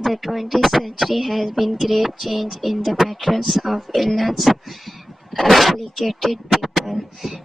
The 20th century has been great change in the patterns of illness afflicted people.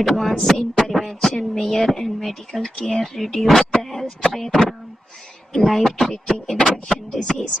Advance in prevention, measure and medical care reduce the health threat from life-threatening infection disease.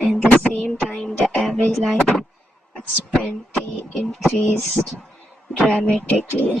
At the same time, the average life expectancy increased dramatically.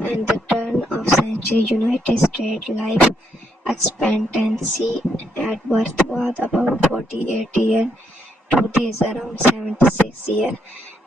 And the turn of century United States life expectancy at birth was about 48 years. Today is around 76 years.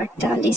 48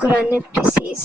Chronic disease.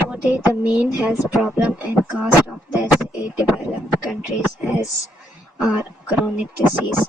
today the main health problem and cause of death in developed countries are chronic disease.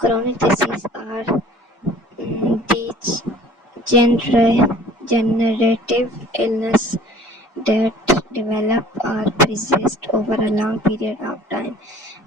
Chronic disease are degenerative illness that develop or persist over a long period of time.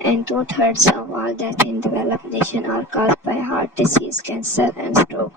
And 2/3 of all death in developed nation are caused by heart disease, cancer and stroke.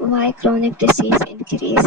Why chronic disease increase?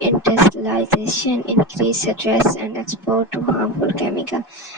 Industrialization, increased stress and exposure to harmful chemical.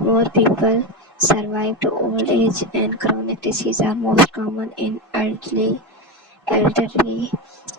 More people survive to old age and chronic disease are most common in elderly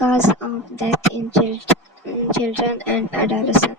cause of death in children and adolescent.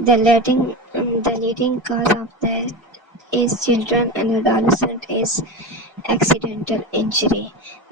The leading cause of death is children and adolescent is accidental injury.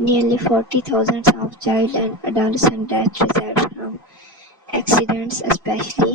Nearly 40,000 of child and adolescent deaths result from accidents, especially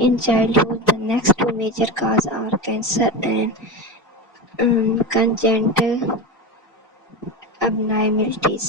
In childhood, the next two major causes are cancer and congenital abnormalities.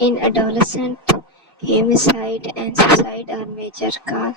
In adolescent, homicide and suicide are major cause.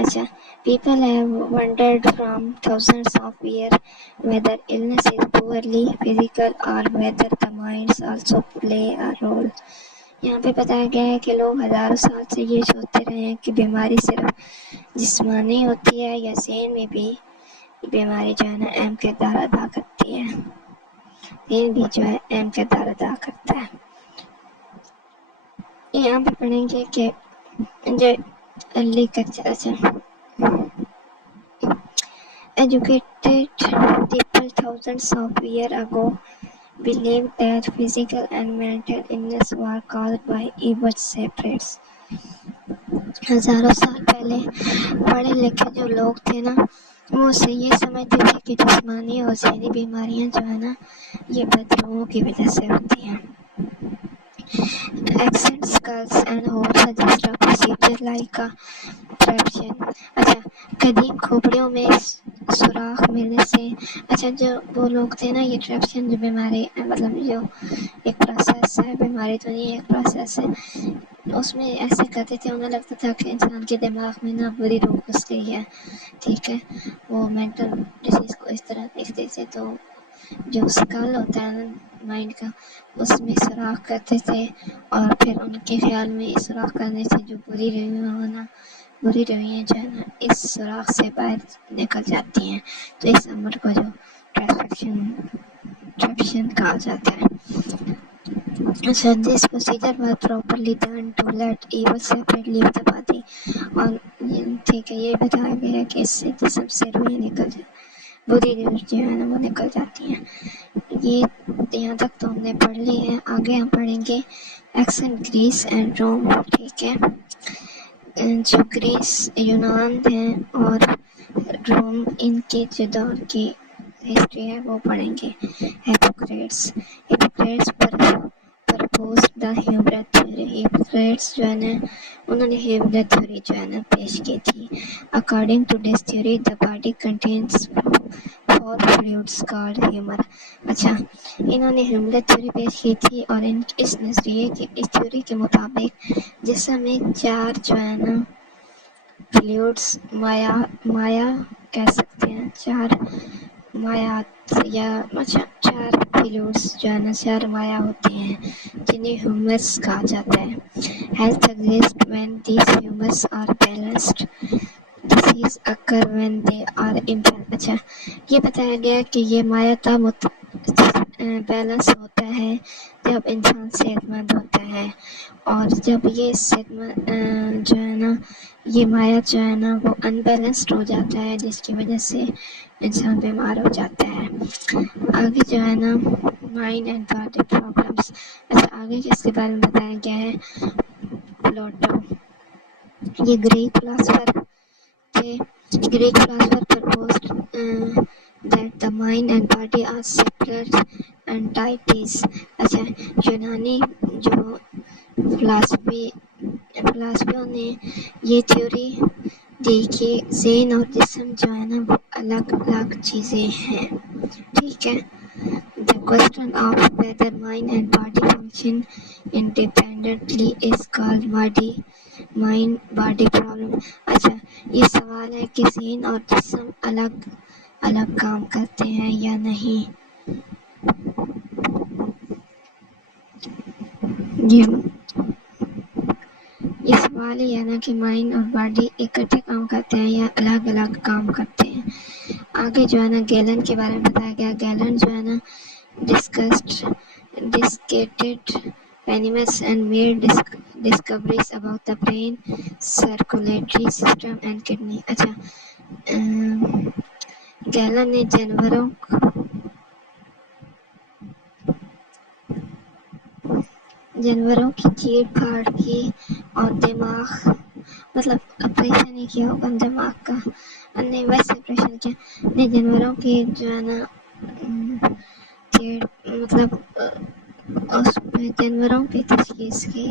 اچھا people have wondered from thousands of years whether illness is poorly physical or whether the minds also play a role. یہاں پہ بتایا گیا ہے کہ لوگ ہزاروں سال سے یہ سوچتے رہے ہیں کہ بیماری صرف جسمانی ہوتی ہے یا ذہن میں بھی بیماری جو ہے نا اہم کردار ادا کرتی ہے، ذہن بھی جو ہے اہم کردار ادا کرتا ہے۔ یہاں پہ پڑھیں گے کہ جو educated people thousands of years ago believed that physical and mental illness were caused by evil spirits. ہزاروں سال پہلے پڑھے لکھے جو لوگ تھے نا وہ اسے یہ سمجھتے تھے کہ جسمانی اور ذہنی بیماریاں جو ہے نا یہ بدروحوں کی وجہ سے ہوتی ہیں۔ Accent skulls and holes suggest a procedure like a traption. اچھا قدیم کھوپڑیوں میں سوراخ ملنے سے جو وہ لوگ تھے نا یہ ٹریپشن جو بیماری مطلب جو ایک پروسیس ہے، بیماری تو نہیں ایک پروسیس ہے، اس میں ایسے کرتے تھے انہیں لگتا تھا کہ انسان کے دماغ میں نا بری روح گھس گئی ہے، ٹھیک ہے، وہ مینٹل ڈیزیز کو اس طرح دیکھتے تھے تو جو سکال ہوتا ہے نا مائنڈ کا اس میں سوراخ کرتے تھے اور پھر ان کے خیال میں سوراخ کرنے سے جو بری رویاں جو ہے نا اس سوراخ سے باہر نکل جاتی ہیں، تو اس عمل کو جو ٹریپشن کہا جاتا ہے۔ This procedure was properly done to let evil spirit leave the body. اور ٹھیک ہے یہ بتایا گیا کہ اس سے جسم سے روحیں نکل جائیں، بری روح جو ہے نا وہ نکل جاتی ہیں۔ یہ یہاں تک تو ہم نے پڑھ لی ہے، آگے ہم پڑھیں گے ایکسن گریس اینڈ روم، ٹھیک ہے، جو گریس یونان ہیں اور روم ان کے جو دور کی ہسٹری ہے وہ پڑھیں گے۔ ہیپوکریٹس پرپوز دا ہیومرل تھیوری، ہیپوکریٹس جو ہے نا انہوں نے ہیومرل تھیوری جو ہے نا پیش کی تھی۔ According to this theory the body contains 4 fluids called humour. انہوں نے ہیومرل تھیوری پیش کی تھی اور اس نظریے کی اس تھیوری کے مطابق جسم میں 4 جو ہے نا فلوئڈس مایا کہہ سکتے ہیں، 4 مایات یا 4 فلوئڈس جو ہے نا 4 مایا ہوتے ہیں جنہیں ہیومرس کہا جاتا ہے۔ Health exist when these humours are balanced, disease occur when they are imbalanced. یہ بتایا گیا کہ یہ مایا تب بیلنس ہوتا ہے جب انسان صحت مند ہوتا ہے، اور جب یہ صحت مند جو ہے نا یہ مایا جو ہے نا وہ انبیلنسڈ ہو جاتا ہے جس کی وجہ سے انسان بیمار ہو جاتا ہے۔ آگے جو ہے نا مائنڈ اینڈ باڈی پرابلمس، آگے کس کے بارے میں بتایا گیا ہے؟ پلوٹو، یہ گریک فلاسفر تھے۔ Greek philosopher proposed that the mind and body are separate entities۔ یونانی جو فلاسفیوں نے یہ تھیوری دی کہ ذہن اور جسم جو ہے نا وہ الگ الگ چیزیں ہیں، ٹھیک ہے۔ The question of whether mind and body function independently is called mind body problem۔ یہ سوال ہے کہ ذہن اور جسم الگ الگ کام کرتے ہیں یا نہیں۔ یہ سوال ہے نا کہ مائنڈ اور باڈی اکٹھے کام کرتے ہیں یا الگ الگ کام کرتے ہیں۔ آگے جو ہے نا گیلن کے بارے میں بتایا گیا۔ گیلن جو ہے نا discussed animals and made discoveries about the brain, circulatory system and kidney۔ Gallon نے جانوروں کی چیڑ پھاڑ کی اور دماغ آپریشن ہی کیا ہوگا دماغ کا، نے ویسے آپریشن کیا، نے جانوروں کی جو ہے نا جانوروں کی تشخیص کی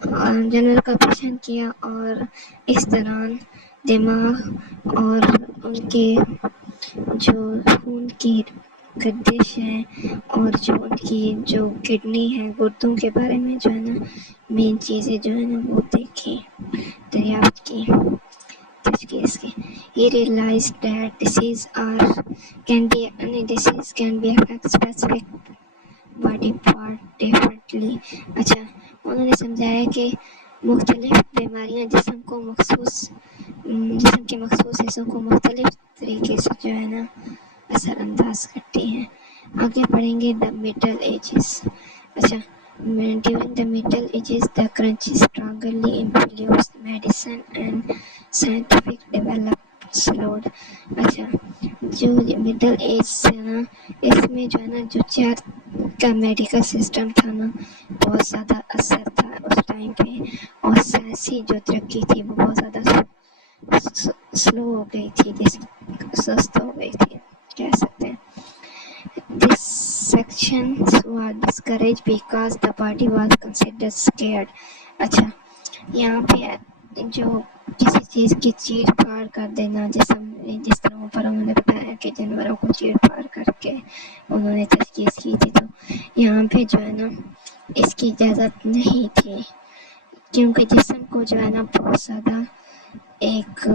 اور جانوروں کا آپریشن کیا، اور اس دوران دماغ اور ان کے جو خون کی گردش ہے اور جو ان کی جو کڈنی ہے گردوں کے بارے میں جو ہے نا مین چیزیں جو ہے نا وہ دیکھی، دریافت کی۔ کیس کی. He realized that disease can be affect specific body part differently. اچھا انہوں نے سمجھایا کہ مختلف بیماریاں جسم کے مخصوص حصوں کو مختلف طریقے سے جو ہے نا اثر انداز کرتی ہیں. آگے پڑھیں گے دا مڈل ایجز. اچھا during the Middle Ages, the country strongly influenced medicine and scientific development slowed. اچھا جو مڈل ایج سے نا اس میں جو ہے نا جو چرچ کا میڈیکل سسٹم تھا نا بہت زیادہ اثر تھا اس ٹائم پہ, اور سیاسی جو ترقی تھی وہ بہت زیادہ سلو ہو گئی تھی, سست ہو گئی تھی کہہ سکتے ہیں. These sections were discouraged because the body was considered scared. اچھا یہاں پہ جو کسی چیز کی چیڑ پھاڑ کر دینا, جس طرح اوپر انہوں نے بتایا کہ جانوروں کو چیڑ پھاڑ کر کے انہوں نے تجویز کی تھی, تو یہاں پہ جو ہے نا اس کی اجازت نہیں تھی, کیونکہ جسم کو جو ہے نا بہت زیادہ ایک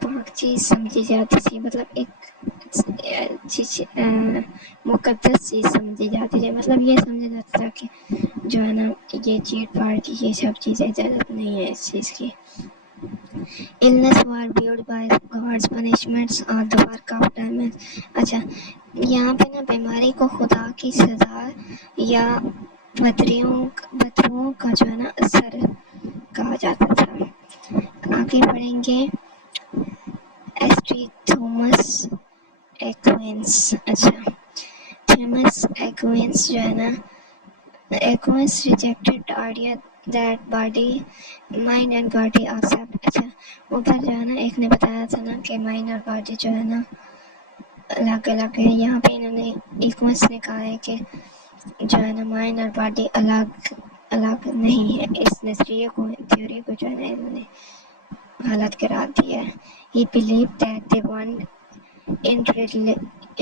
پاک چیز سمجھی جاتی تھی, مطلب ایک مقدس چیز سمجھی جاتی تھی. مطلب یہ سمجھا جاتا تھا کہ جو ہے نا یہ چیڑ پھاڑ کی یہ سب چیزیں اجازت نہیں ہے اس چیز کی. Illness were viewed by God's punishments or the work of demons. اچھا یہاں پہ نا بیماری کو خدا کی سزا یا بدبوؤں کا جو ہے نا اثر کہا جاتا تھا. آگے پڑھیں گے تھامس ایکوینس. اچھا تھامس ایکوینس جو ہے نا Aquinas rejected idea that body mind and body are separate. اچھا اوپر جو ہے نا ایک نے بتایا تھا نا کہ مائنڈ اور باڈی جو ہے نا الگ الگ ہے. یہاں پہ انہوں نے ایکوینس نے کہا ہے کہ جو ہے نا مائنڈ اور باڈی الگ نہیں ہے. اس نظریے کو تھیوری کو جو ہے نا انہوں نے غلط قرار دیا ہے. He believed that they weren't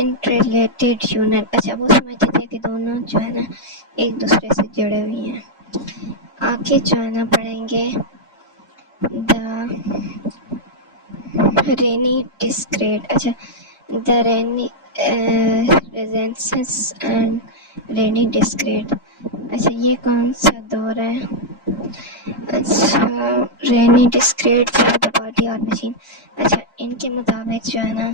interrelated unit. اچھا وہ سمجھتے تھے کہ دونوں جو ہے نا ایک دوسرے سے جڑے ہوئے ہیں. آگے جو ہے نا پڑھیں گے دا رینی ڈسکریٹ. اچھا the Renaissance and Rene Descartes. اچھا یہ کون سا دور ہے؟ اچھا Rene Descartes for the body اور مشین. اچھا ان کے مطابق جو ہے نا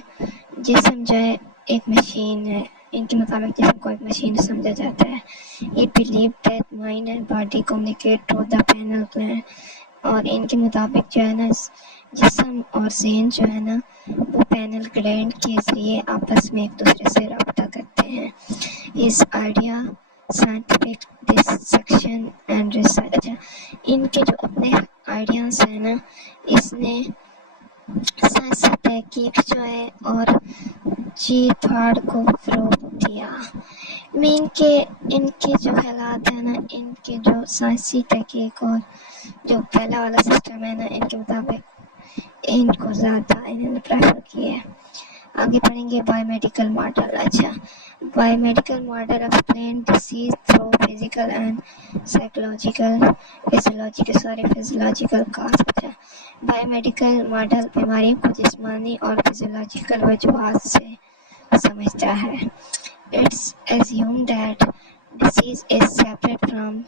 جسم جو ہے ایک مشین ہے, ان کے مطابق جسم کو ایک مشین سمجھا جاتا ہے. یہ believe that mind and body communicate through the pineal gland. اور ان کے مطابق جو ہے نا جسم اور ذہن جو ہے نا وہ پینل گلینڈ کے ذریعے آپس میں ایک دوسرے سے رابطہ کرتے ہیں. اس idea scientific dissection and research. اچھا ان کے جو اپنے آئیڈیاز ہیں نا اس نے سائنسی تحقیق جو ہے اور چیڑ پھاڑ کو فروغ دیا. ان کے جو خیالات ہیں نا ان کے جو سائنسی تحقیق اور جو پہلا والا سسٹم ہے نا ان کے مطابق ان کو زیادہ انہوں نے پریفر کیا ہے. آگے پڑھیں گے بایو میڈیکل ماڈل. اچھا bio medical model explain disease through physical and physiological cause. اچھا بایو میڈیکل ماڈل بیماریوں کو جسمانی اور فزیولوجیکل وجوہات سے سمجھتا ہے. It's assumed that disease is separate from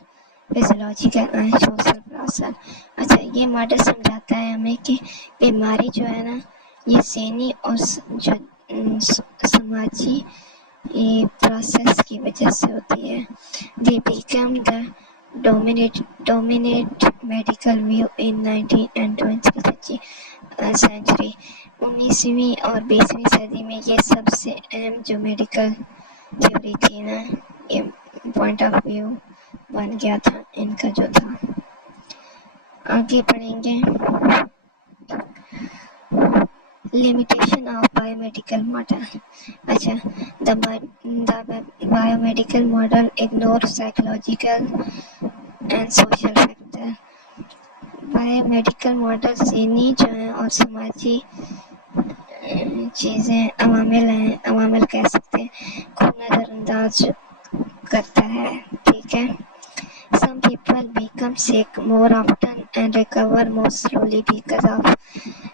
physiological and social process. اچھا یہ ماڈل سمجھاتا ہے ہمیں کہ بیماری جو ہے نا یہ ذہنی اور جو سماجی پروسیس کی وجہ سے ہوتی ہے. They became the dominant medical view in 19th and 20th century. 19ویں اور 20ویں صدی میں یہ سب سے اہم جو میڈیکل تھیوری تھی نا یہ پوائنٹ آف ویو بن گیا تھا ان کا جو تھا. آگے پڑھیں گے limitation of bio medical model. اچھا the bio medical model ignore psychological and social factor. Bio medical model ذہنی جو ہیں اور سماجی چیزیں عوامل کہہ سکتے ہیں کو نظر انداز کرتا ہے. ٹھیک ہے Some people become sick more often and recover more slowly because of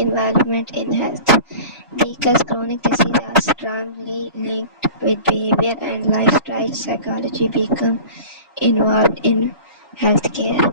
environment in health. Because chronic disease are strongly linked with behavior and lifestyle, psychology become involved in healthcare.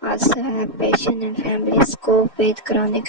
also have patient and families cope with chronic